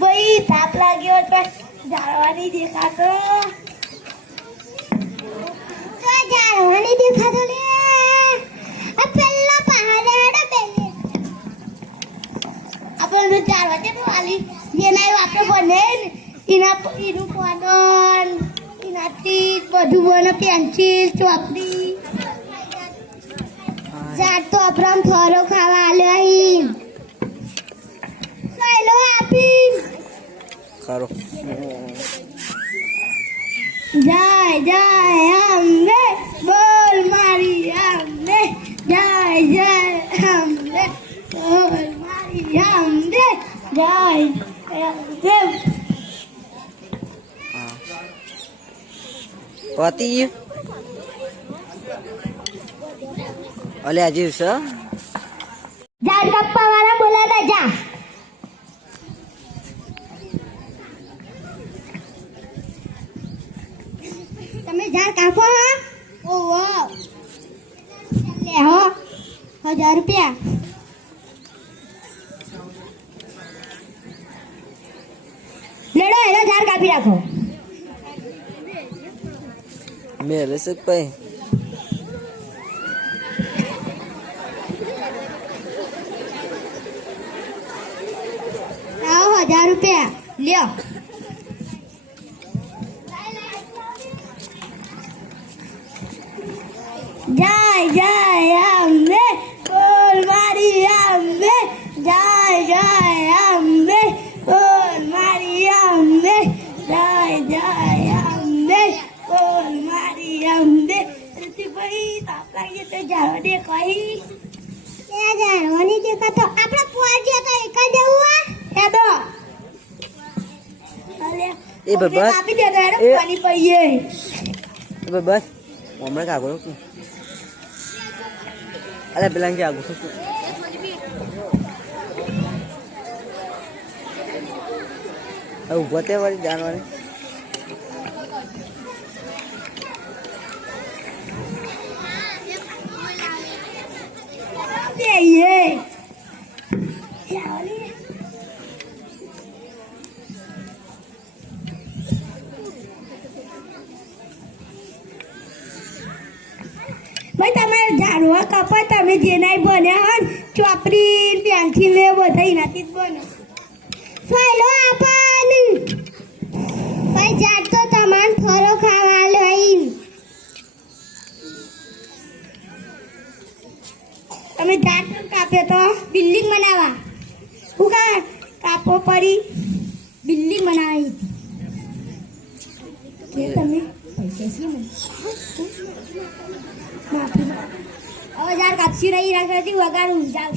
ભાઈ તાપ લાગ્યો તો જાળવાની દેખાતો લે આ પેલા પહાડ હેડો પેલે આપણે જાળવા દે તો આલી જેના આપણે બને એનું પાડન એનાથી બધું બને પેન્સિલ ચોપડી ચાર તો આપણે ફરો ખાવા આલ્યો અહીં ચાલો આપી ખરો જય જય અંબે બોલ મારી અંબે જય જય અંબે બોલ મારી અંબે જય અંબે પતિ ઓલે આજે છે ઝાડ કાપવા વાળા બોલાતા જા તમે ઝાડ કાપો ઓહો લે હો 1000 રૂપિયા લેડો એનો ઝાડ કાપી રાખો મેલે છે ભાઈ આવો 1000 રૂપિયા લ્યો જય જય અંબે બોલ મારી અંબે જય જય અંબે બોલ મારી અંબે જય જય અંબે બોલ મારી અંબે ભાઈ તાપ લાગી તો જાવા દે કઈ ક્યાં જાણવાની દેખાતો આપણે પહોંચ્યો તો એક જ જવું હે તો એ બાબા આપી દે તો પાણી પીએ એ બાબા હમણાં કાગળ હતું અરે પેલા કે આગળ શું ઉભો તે વાળી જાણવાની ભાઈ તમે ઝાડવા કપા તમે જે નાઈ બન્યા હોય ચોપડી પેન્સિલ ને બધા એનાથી જ બને ફાઈલો આપણ ભાઈ ઝાડ તો તમાન ફરો ખાવા લઈ તમે ઝાડ કાપ્યો તો બિલ્ડિંગ બનાવવા હું કાપો પડી બિલ્ડિંગ બનાવી કે તમે પૈસા છે ને માફી હવે ઝાડ કાપસી રહી રાખવાથી વગાડું જાવ